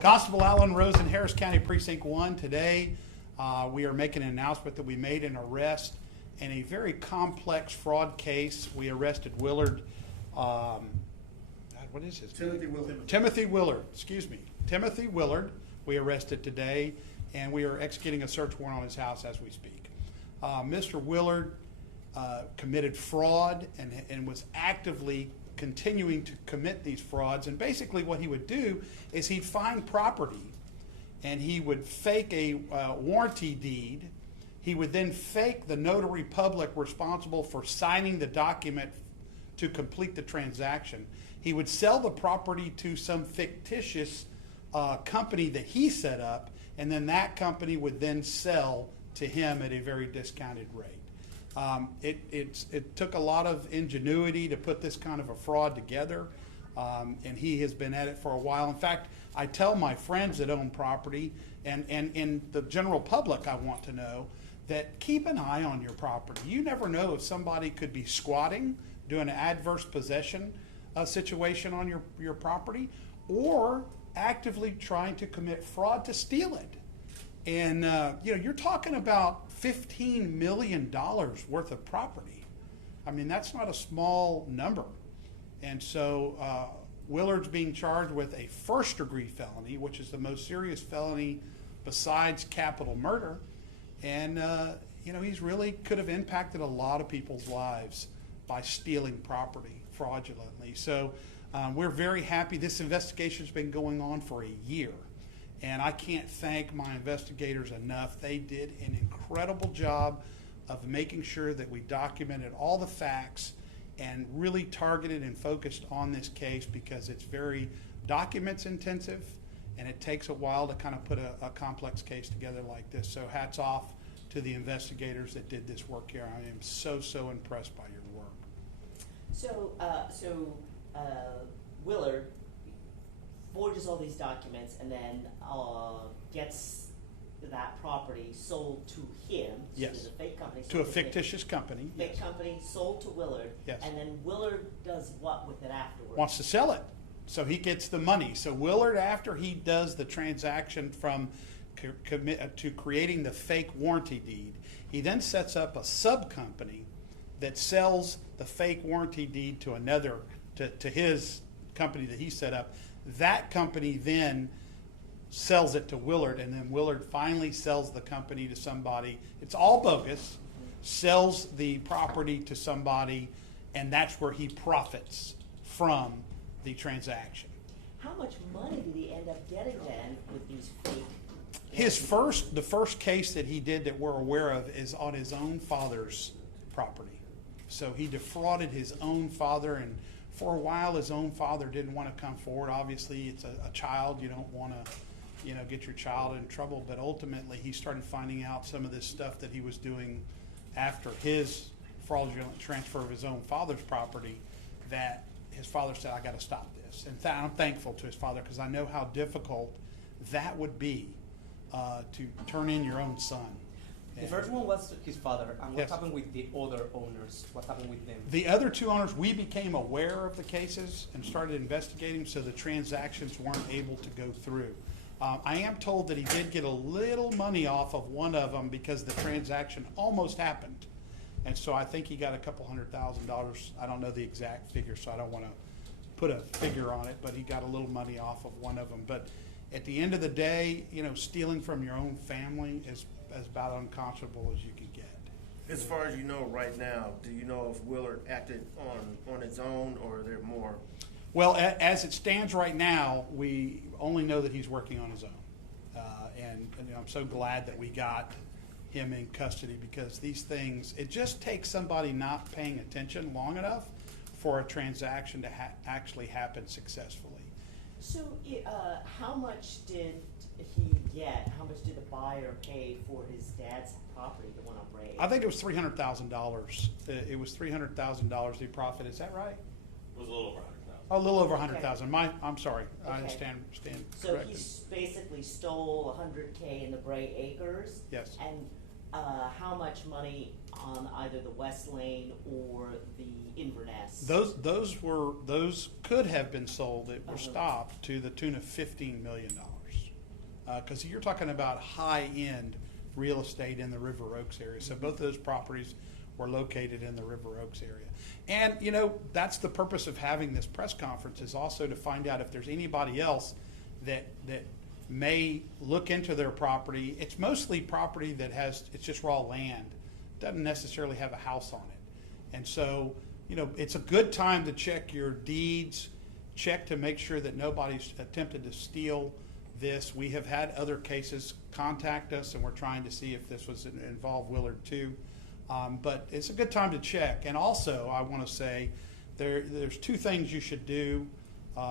Constable Allen Rosen, Harris County Precinct 1. Today, we are making an announcement that we made an arrest in a very complex fraud case. We arrested Willard, what is his Timothy name? Willard. Timothy Willard, excuse me. Timothy Willard, we arrested today, and we are executing a search warrant on his house as we speak. Mr. Willard committed fraud and was actively continuing to commit these frauds. And basically what he would do is he'd find property and he would fake a warranty deed. He would then fake the notary public responsible for signing the document to complete the transaction. He would sell the property to some fictitious company that he set up, and then that company would then sell to him at a very discounted rate. It took a lot of ingenuity to put this kind of a fraud together, and he has been at it for a while. In fact, I tell my friends that own property and the general public, I want to know that keep an eye on your property. You never know if somebody could be squatting, doing an adverse possession situation on your property, or actively trying to commit fraud to steal it. And you're talking about $15 million worth of property. I mean, that's not a small number. And so Willard's being charged with a first-degree felony, which is the most serious felony besides capital murder. And he's really could have impacted a lot of people's lives by stealing property fraudulently. So we're very happy. This investigation's been going on for a year. And I can't thank my investigators enough. They did an incredible job of making sure that we documented all the facts and really targeted and focused on this case because it's very documents intensive and it takes a while to kind of put a complex case together like this. So hats off to the investigators that did this work here. I am so impressed by your work. So Willard forges all these documents and then gets that property sold to him. Yes. To a fake company. To a fictitious company. Fake Yes. company sold to Willard. Yes. And then Willard does what with it afterwards? Wants to sell it. So he gets the money. So Willard, after he does the transaction from to creating the fake warranty deed, he then sets up a sub-company that sells the fake warranty deed to another, to his company that he set up. That company then sells it to Willard, and then Willard finally sells the company to somebody. It's all bogus. Sells the property to somebody, and that's where he profits from the transaction. How much money did he end up getting then with these fake? The first case that he did that we're aware of is on his own father's property. So he defrauded his own father, and for a while his own father didn't want to come forward. Obviously it's a child, you don't want to get your child in trouble, but ultimately he started finding out some of this stuff that he was doing after his fraudulent transfer of his own father's property, that his father said, I got to stop this. And I'm thankful to his father because I know how difficult that would be to turn in your own son. The first one was his father, and what Yes. happened with the other owners? What happened with them? The other two owners, we became aware of the cases and started investigating, so the transactions weren't able to go through. I am told that he did get a little money off of one of them because the transaction almost happened. And so I think he got a couple $100,000. I don't know the exact figure, so I don't want to put a figure on it, but he got a little money off of one of them. But at the end of the day, stealing from your own family is as about unconscionable as you can get. As far as you know right now, do you know if Willard acted on his own, or are there more? Well, as it stands right now, we only know that he's working on his own. And I'm so glad that we got him in custody because these things, it just takes somebody not paying attention long enough for a transaction to actually happen successfully. So how much did he get? How much did the buyer pay for his dad's property, the one on Ray? I think it was $300,000. It was $300,000 he profited. Is that right? It was a little over 100,000. A little over 100,000. Okay. I'm sorry. I Okay. stand So corrected. he basically stole $100K in the Bray Acres. Yes. And how much money on either the West Lane or the Inverness? Those could have been sold. That were stopped to the tune of $15 million. because you're talking about high-end real estate in the River Oaks area. So both of those properties were located in the River Oaks area. And, you know, that's the purpose of having this press conference, is also to find out if there's anybody else that may look into their property. It's mostly property that it's just raw land, doesn't necessarily have a house on it. And so, you know, it's a good time to check your deeds, check to make sure that nobody's attempted to steal this. We have had other cases contact us, and we're trying to see if this was involved Willard too. But it's a good time to check. And also, I want to say there's two things you should do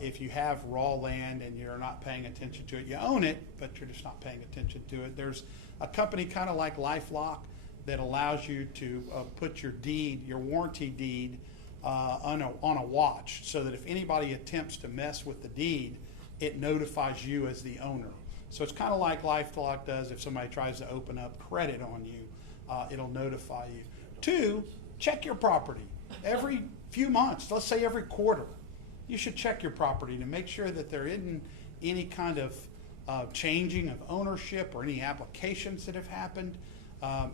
if you have raw land and you're not paying attention to it. You own it, but you're just not paying attention to it. There's a company kind of like LifeLock that allows you to put your deed, your warranty deed, on a watch, so that if anybody attempts to mess with the deed, it notifies you as the owner. So it's kind of like LifeLock does if somebody tries to open up credit on you. It'll notify you. Two, check your property. Every few months, let's say every quarter, you should check your property to make sure that there isn't any kind of changing of ownership or any applications that have happened.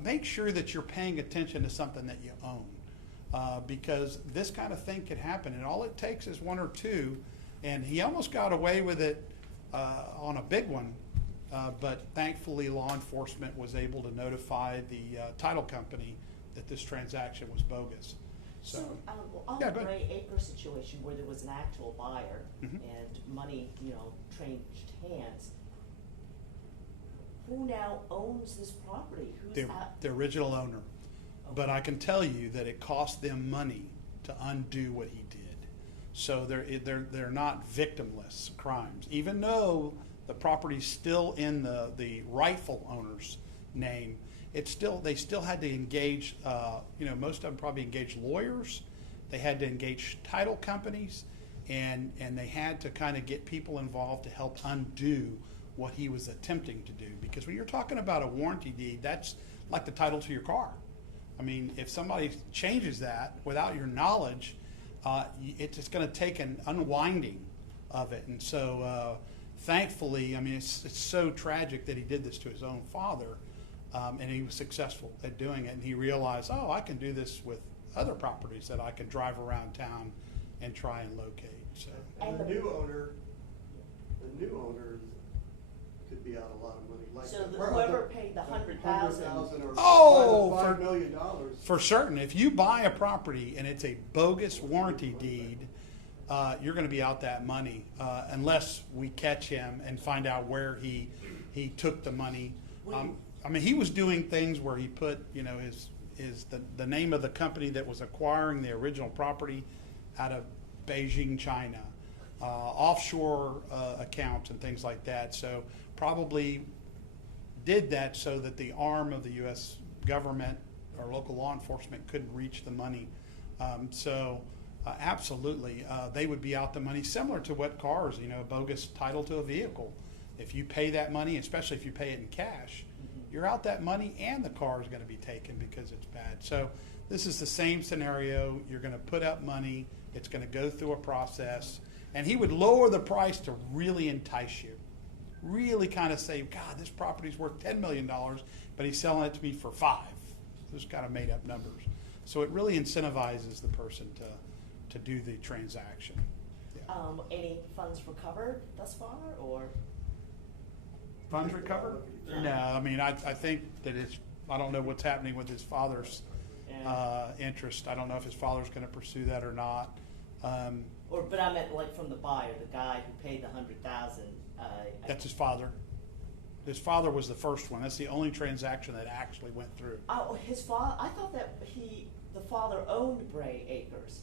Make sure that you're paying attention to something that you own, because this kind of thing could happen, and all it takes is one or two. And he almost got away with it on a big one, but thankfully law enforcement was able to notify the title company that this transaction was bogus. So, on yeah, the go ahead. Bray Acre situation where there was an actual buyer Mhm. and money, changed hands, who now owns this property? Who's The original owner. But I can tell you that it cost them money to undo what he did. So they're not victimless crimes, even though the property's still in the rightful owner's name. They still had to engage. Most of them probably engaged lawyers. They had to engage title companies, and they had to kind of get people involved to help undo what he was attempting to do. Because when you're talking about a warranty deed, that's like the title to your car. I mean, if somebody changes that without your knowledge, it's just going to take an unwinding of it. And so, thankfully, I mean, it's so tragic that he did this to his own father, and he was successful at doing it. And he realized, oh, I can do this with other properties that I can drive around town and try and locate. So, And the new owner could be out a lot of money. Like So whoever paid the $100,000 or Oh, $5 for- million. for certain, if you buy a property and it's a bogus warranty deed, you're going to be out that money unless we catch him and find out where he took the money. I mean, he was doing things where he put, the name of the company that was acquiring the original property out of Beijing, China, offshore accounts and things like that. So probably did that so that the arm of the U.S. government or local law enforcement couldn't reach the money. Absolutely, they would be out the money, similar to what cars, a bogus title to a vehicle. If you pay that money, especially if you pay it in cash, you're out that money and the car is going to be taken because it's bad. So this is the same scenario. You're going to put up money. It's going to go through a process. And he would lower the price to really entice you. Really kind of say, God, this property's worth $10 million, but he's selling it to me for $5 million. Those kind of made up numbers. So it really incentivizes the person to do the transaction. Yeah. Any funds recovered thus far, or? Funds recovered? No, I mean, I think that I don't know what's happening with his father's interest. I don't know if his father's going to pursue that or not. But I meant like from the buyer, the guy who paid the $100,000. That's his father. His father was the first one. That's the only transaction that actually went through. Oh, his father. I thought that the father owned Bray Acres.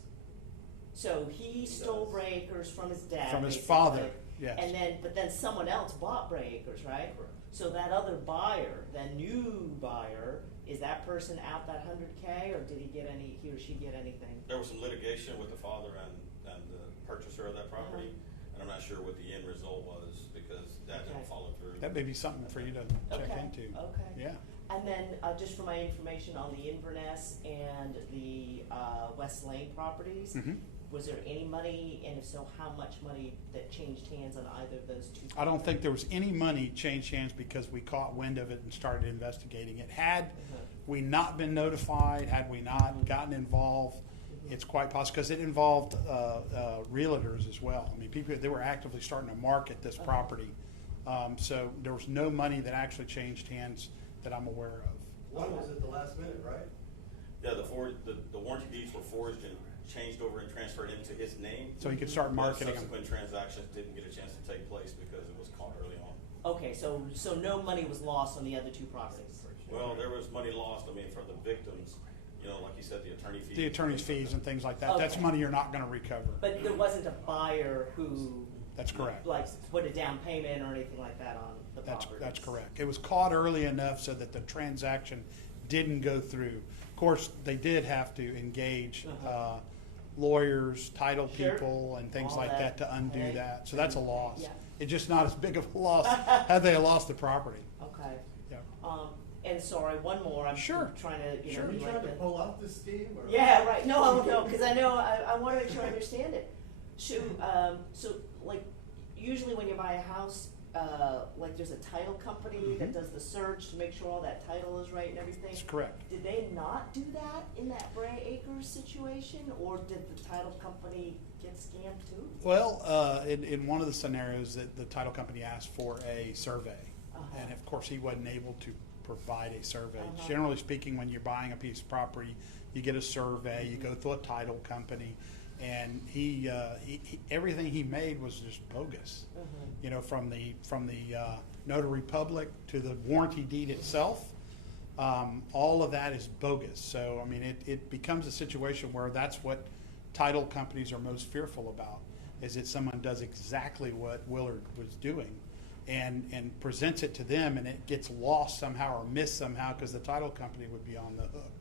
So he stole Bray Acres from his dad. From his basically. father, yes. But then someone else bought Bray Acres, right? Correct. So that other buyer, that new buyer, is that person out that $100K, or did he or she get anything? There was some litigation with the father and the purchaser of that property, and I'm not sure what the end result was because that didn't follow through. That may be something for you to check into. Okay. Yeah. And then just for my information on the Inverness and the West Lane properties, Mhm. was there any money, and if so, how much money that changed hands on either of those two? I don't think there was any money changed hands because we caught wind of it and started investigating it. Had we not been notified, had we not gotten involved, it's quite possible, because it involved realtors as well. I mean, people, they were actively starting to market this property. So there was no money that actually changed hands that I'm aware of. One was at the last minute, right? Yeah, the warranty deeds were forged and changed over and transferred into his name. So he could start marketing them. Subsequent transactions didn't get a chance to take place because it was caught early on. Okay, so no money was lost on the other two properties? Well, there was money lost, I mean, for the victims, you know, like you said, the attorney fees. The attorney's fees and things like that. That's Okay. money you're not going to recover. But there wasn't a buyer who, That's correct. like, put a down payment or anything like that on the That's properties? correct. It was caught early enough so that the transaction didn't go through. Of course, they did have to engage lawyers, title Sure. people, and things All like that to undo okay. that. So that's a loss. Yeah. It's just not as big of a loss had they lost the property. Okay. Yeah. And sorry, one more. I'm Sure. trying to, Sure. Are you be trying like to the- pull off this scheme, or? Yeah, right. No, because I know I want to make sure I understand it. So, like, usually when you buy a house, like there's a title company that does the search to make sure all that title is right and everything. That's correct. Did they not do that in that Bray Acres situation, or did the title company get scammed too? Well, in one of the scenarios, that the title company asked for a survey, and of course he wasn't able to provide a survey. Generally speaking, when you're buying a piece of property, you get a survey, you go through a title company, and he everything he made was just bogus. You know, from the notary public to the warranty deed itself, all of that is bogus. So I mean, it becomes a situation where that's what title companies are most fearful about, is that someone does exactly what Willard was doing and presents it to them, and it gets lost somehow or missed somehow because the title company would be on the hook.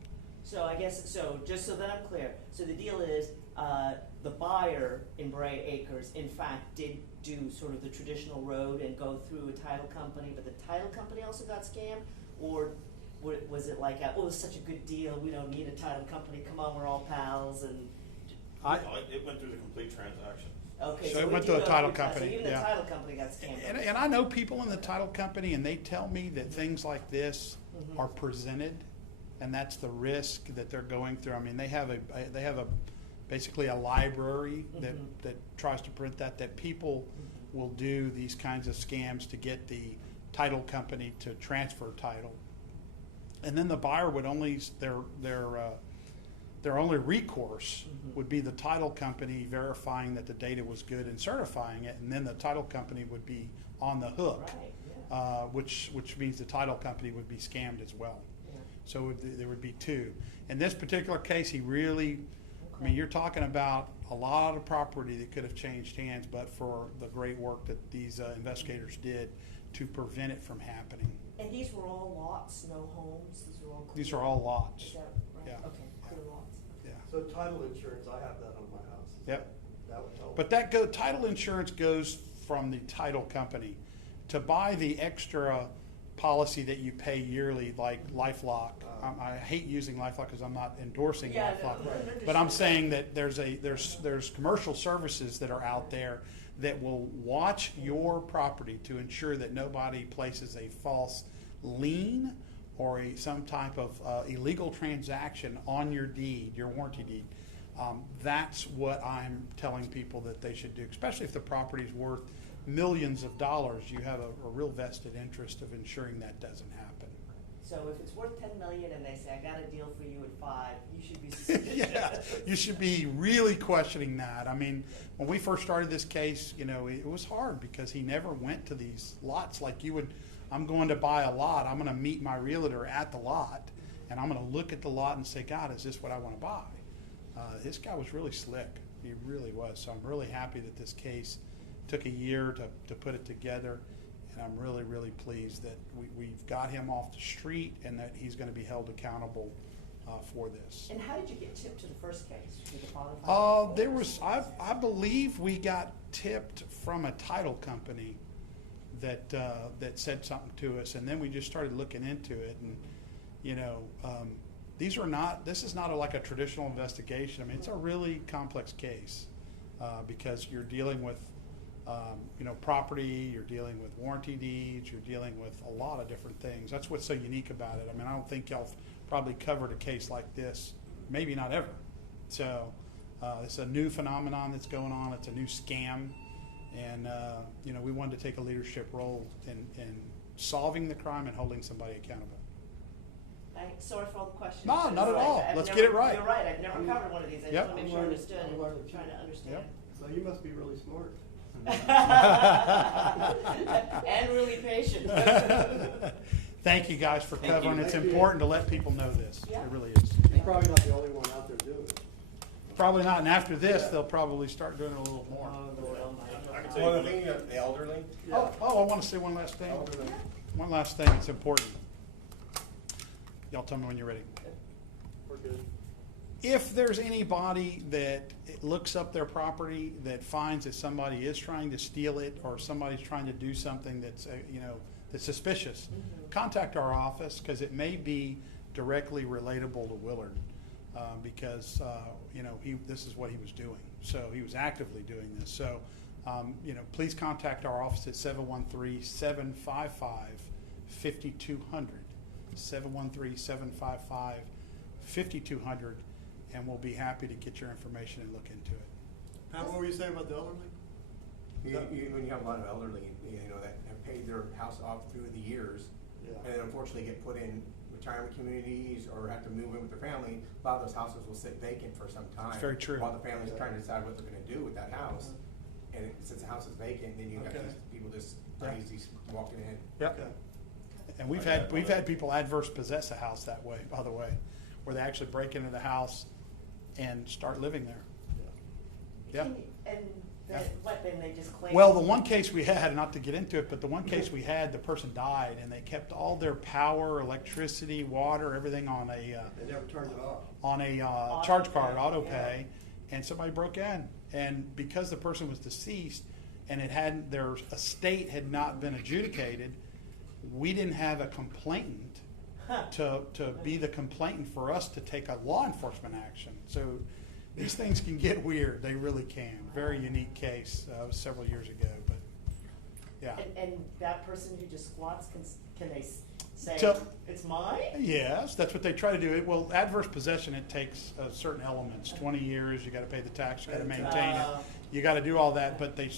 So I guess, so just so that I'm clear, so the deal is, the buyer in Bray Acres, in fact, did do sort of the traditional road and go through a title company, but the title company also got scammed? Or was it like, oh, it's such a good deal, we don't need a title company, come on, we're all pals, and? It went through the complete transaction. Okay, So it we went do to a know title which one. company, So even the yeah. title company got scammed. And I know people in the title company, and they tell me that things like this are presented, and that's the risk that they're going through. I mean, they have basically a library that tries to print that people will do these kinds of scams to get the title company to transfer title, and then the buyer would only their only recourse would be the title company verifying that the data was good and certifying it, and then the title company would be on the hook, Right, yeah. which means the title company would be scammed as well. Yeah. So there would be two. In this particular case, he really, I mean, you're talking about a lot of property that could have changed hands, but for the great work that these investigators did to prevent it from happening. And these were all lots, no homes, these were all clear? These are all lots. Is that right? Yeah. Okay, clear lots. Yeah. So title insurance, I have that on my house. Yep. That would help. But title insurance goes from the title company. To buy the extra policy that you pay yearly, like LifeLock, I hate using LifeLock because I'm not endorsing Yeah, LifeLock, no, but I'm saying that there's commercial services that are out there that will watch your property to ensure that nobody places a false lien or some type of illegal transaction on your deed, your warranty deed. That's what I'm telling people that they should do, especially if the property is worth millions of dollars. You have a real vested interest of ensuring that doesn't happen. So if it's worth 10 million and they say, I got a deal for you at 5, you should be suspicious. Yeah, you should be really questioning that. I mean, when we first started this case, you know, it was hard because he never went to these lots like you would. I'm going to buy a lot. I'm going to meet my realtor at the lot, and I'm going to look at the lot and say, God, is this what I want to buy? This guy was really slick. He really was. So I'm really happy that this case took a year to put it together. And I'm really, really pleased that we've got him off the street and that he's going to be held accountable for this. And how did you get tipped to the first case? Did the father There was, I believe we got tipped from a title company that said something to us, and then we just started looking into it. And you know, this is not like a traditional investigation. I mean, it's a really complex case because you're dealing with, property, you're dealing with warranty deeds, you're dealing with a lot of different things. That's what's so unique about it. I mean, I don't think y'all probably covered a case like this, maybe not ever. So it's a new phenomenon that's going on. It's a new scam. And, we wanted to take a leadership role in solving the crime and holding somebody accountable. Sorry for all the questions. No, not at all. I've Let's never- get it right. You're right, I've never covered one of these. I Yep. just want to make sure I understood I'm and learning. trying to understand. Yep. So you must be really smart. And really patient. Thank you guys for Thank covering. you. It's Thank you. important to let people know this. Yeah. It really is. You're probably not the only one out there doing it. Probably not. And after this, Yeah. they'll probably start doing it a little more. Lord Almighty. I can tell Well, you, the thing, the elderly, Yeah. Oh, I want to say one last thing. elderly. One last thing. It's important. Y'all tell me when you're ready. We're good. If there's anybody that looks up their property that finds that somebody is trying to steal it or somebody's trying to do something that's, that's suspicious, contact our office because it may be directly relatable to Willard because, this is what he was doing. So he was actively doing this. So, please contact our office at 713-755-5200. 713-755-5200, and we'll be happy to get your information and look into it. Pat, what were you saying about the elderly? When you have a lot of elderly, that have paid their house off through the years, Yeah. and then unfortunately get put in retirement communities or have to move in with their family, a lot of those houses will sit vacant for some time. It's very true. While the family's trying to decide what they're gonna do with that house. And since the house is vacant, then you have Okay. these people just Yeah. crazy walking in. Yep. Okay. And we've had people adverse possess a house that way, by the way, where they actually break into the house and start living there. Yeah. Then they just claim. Well, the one case we had, not to get into it, but the one case we had, the person died and they kept all their power, electricity, water, everything on a They never turned it off. charge card, auto pay, and somebody broke in. And because the person was deceased and their estate had not been adjudicated, we didn't have a complainant to be the complainant for us to take a law enforcement action. So these things can get weird. They really can. Very unique case. It was several years ago, but yeah. And that person who just squats, can they say, So- it's mine? Yes, that's what they try to do. Well, adverse possession, it takes certain elements. 20 years, you got to pay the tax, you got to maintain it, you got to do all that. But they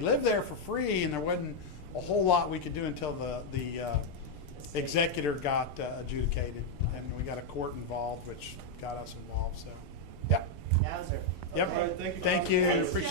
live there for free, and there wasn't a whole lot we could do until the executor got adjudicated, and we got a court involved, which got us involved. So, yeah. Yowzer. Yep. Okay. All right, thank you. Thank you. Thanks, Appreciate